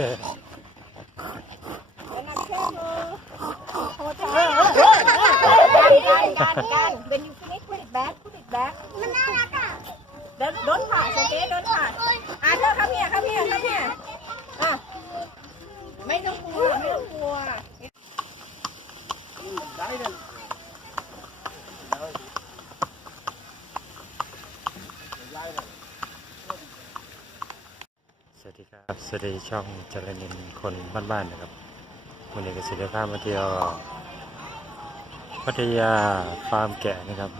When you finish, put it back. Put it back. มันน่ารักอ่ะ Don't touch, okay? Don't touch. เธอ come here. ไม่ต้องกลัว สวัสดีครับสวัสดีช่องจรณินคนบ้านๆนะครับวันนี้ก็สิได้พามาเที่ยวพัทยาฟาร์มแกะนะครับ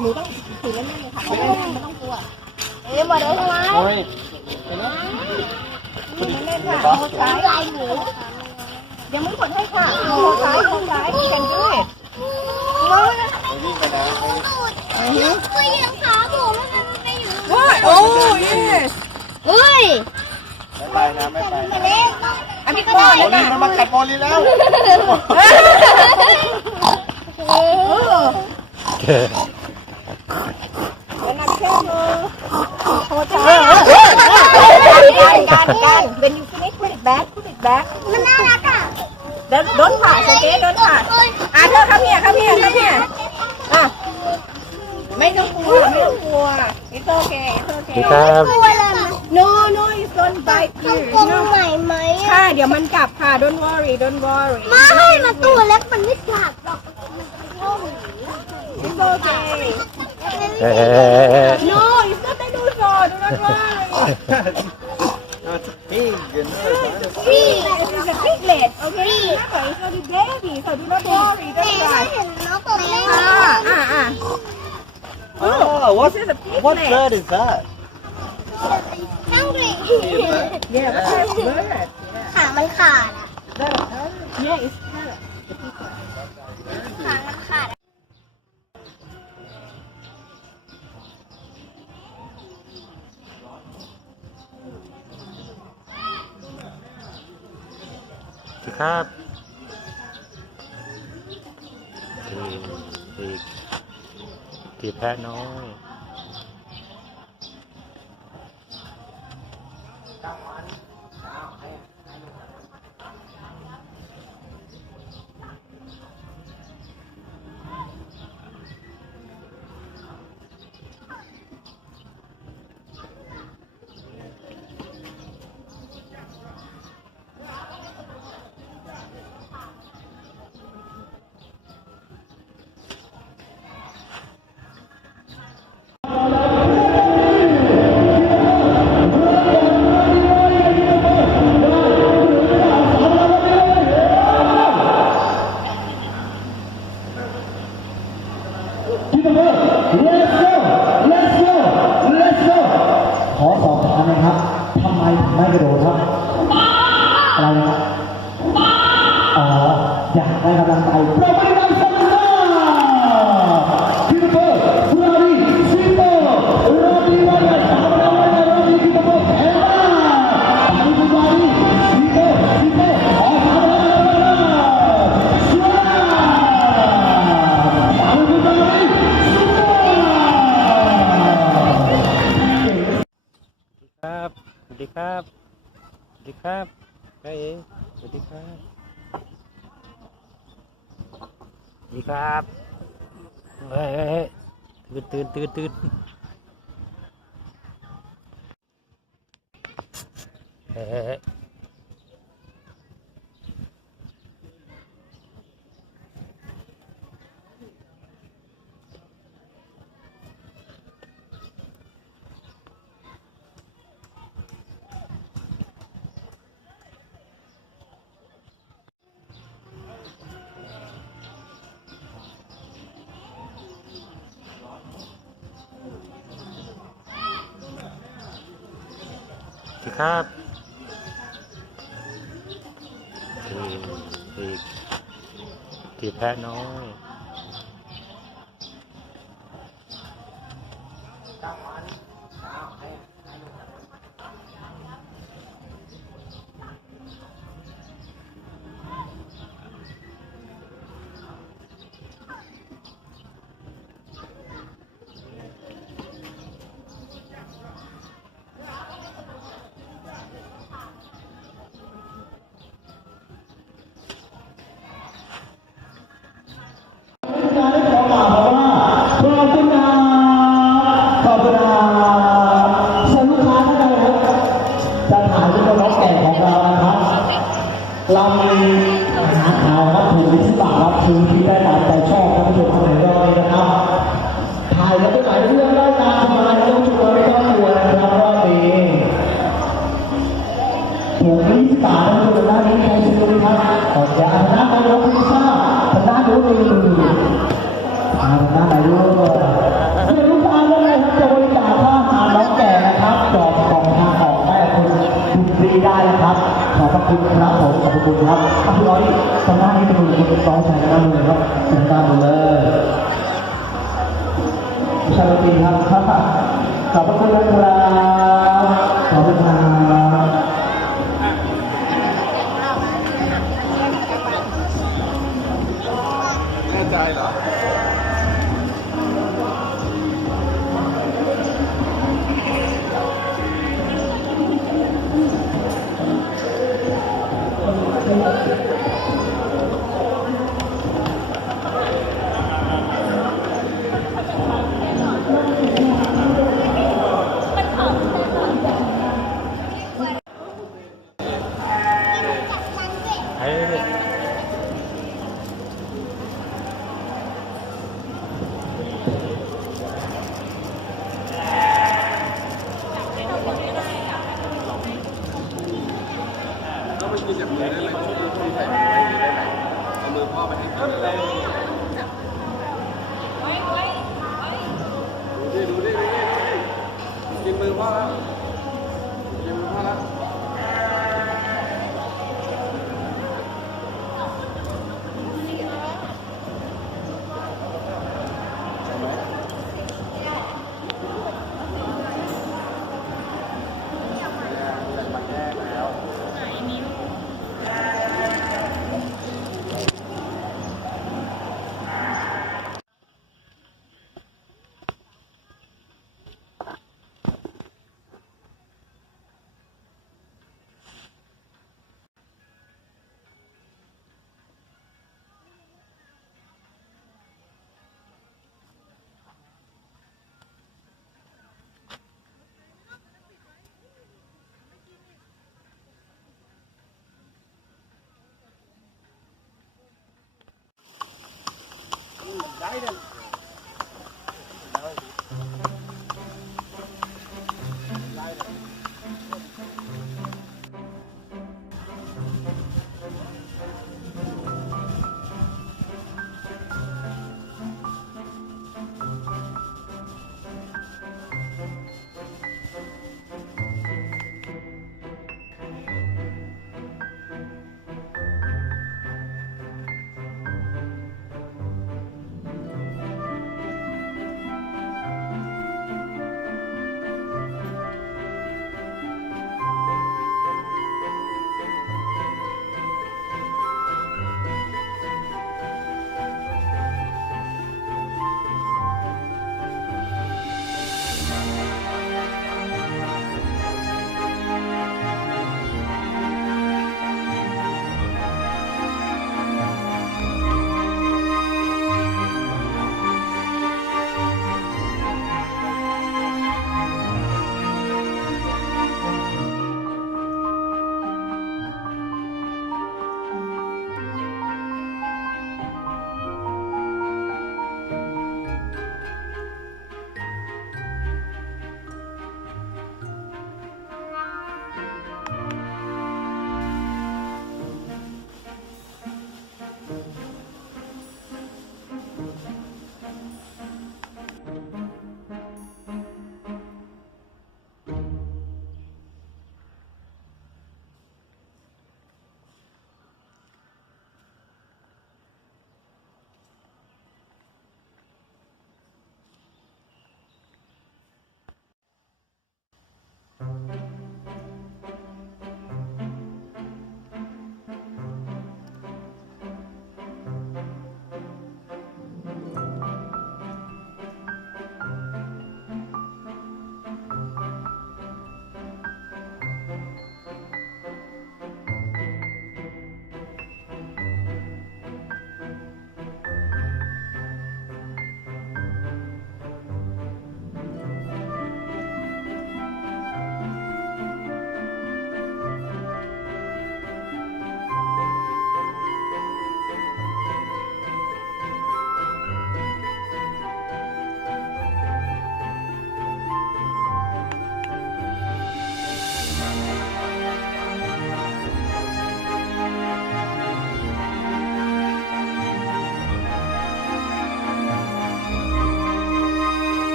หนูต้องถือเล่นๆเลยค่ะไม่ต้องกลัวหมดเลยทำไมเล่นค่ะโคซ้ายลายหนูยังไม่กดให้ค่ะโคซ้ายแคนดี้คุยยังขาผมมันไม่อยู่โอ้ยเฮ้ยไม่ไปอันนี้ก็ได้แล้วนะมันมากัดบอลแล้วWhen you finish, put it back. มันน่ารักอ่ะ Don't touch, okay? Don't touch. เธอ come here. ไม่ต้องกลัว It's okay. ครับ No, it's don't bite you. ต้องกรงใหม่ไหม ค่ะเดี๋ยวมันกลับค่ะ Don't worry. ไม่มันตัวเล็กมันไม่กัดหรอก It's okay. No, it's not dinosaur. Do not worry. No, it's a pig. It's a piglet. Okay. Remember, it's not a baby. So do not worry. แต่ Don't ฉัน cry. เห็นน้องตัวเล็ก Oh, what bird is that? นั่งดิ Yeah, what kind of bird? ขามันขาดอ่ะ Yeah, it's bird. ขามันขาด ครับที่แพะน้อยขอสอบถามนะครับทำไมถึงไม่กระโดดครับอะไรนะครับอยากได้กำลังใจปรบมือดังๆคิวเปอร์ราดีซิโปราดีวายาสามราดีคิวเปอร์แพ้มาราดีวายซิโปขอสามราสวยราดีวายซิโปครับสวัสดีครับใครเองสวัสดีครับเฮ้ยตื่นเฮ้ย สิครับทีแพะน้อยเรามีอาหารขาวครับถูกวิธีบาทครับคือที่ได้ตามใจชอบท่านผู้ชมท่านไหนก็เลยนะครับถ่ายแล้วก็ถ่ายเรื่องได้ตามสบายไม่ต้องชวนไม่ต้องกลัวนะครับว่ามีถูกวิธีบาทท่านผู้ชมด้านนี้ใครจะดูครับขออย่าชนะไปยกพิซซ่าชนะดูดีชนะไหนดูเพื่อรู้ตามเลยครับจะบริจาคค่าอาหารน้องแก่นะครับจอบกล่องทางออกได้คุณฟรีได้นะครับขอบพระคุณครับผมขอบคุณครับพี่ร้อยตอนหน้านี้เป็นคุณต้องใช้หน้ามือครับใช้หน้ามือเลยชาลตีครับขอบพระคุณนะครับขอบคุณครับแน่ใจเหรอกินมือพ่อแล้วกินมือพ่อแล้ว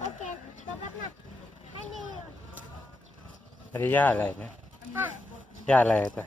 โอเคแป๊บนึงให้นี่ อันนี้ย่าอะไรนะย่าอะไรจ้ะ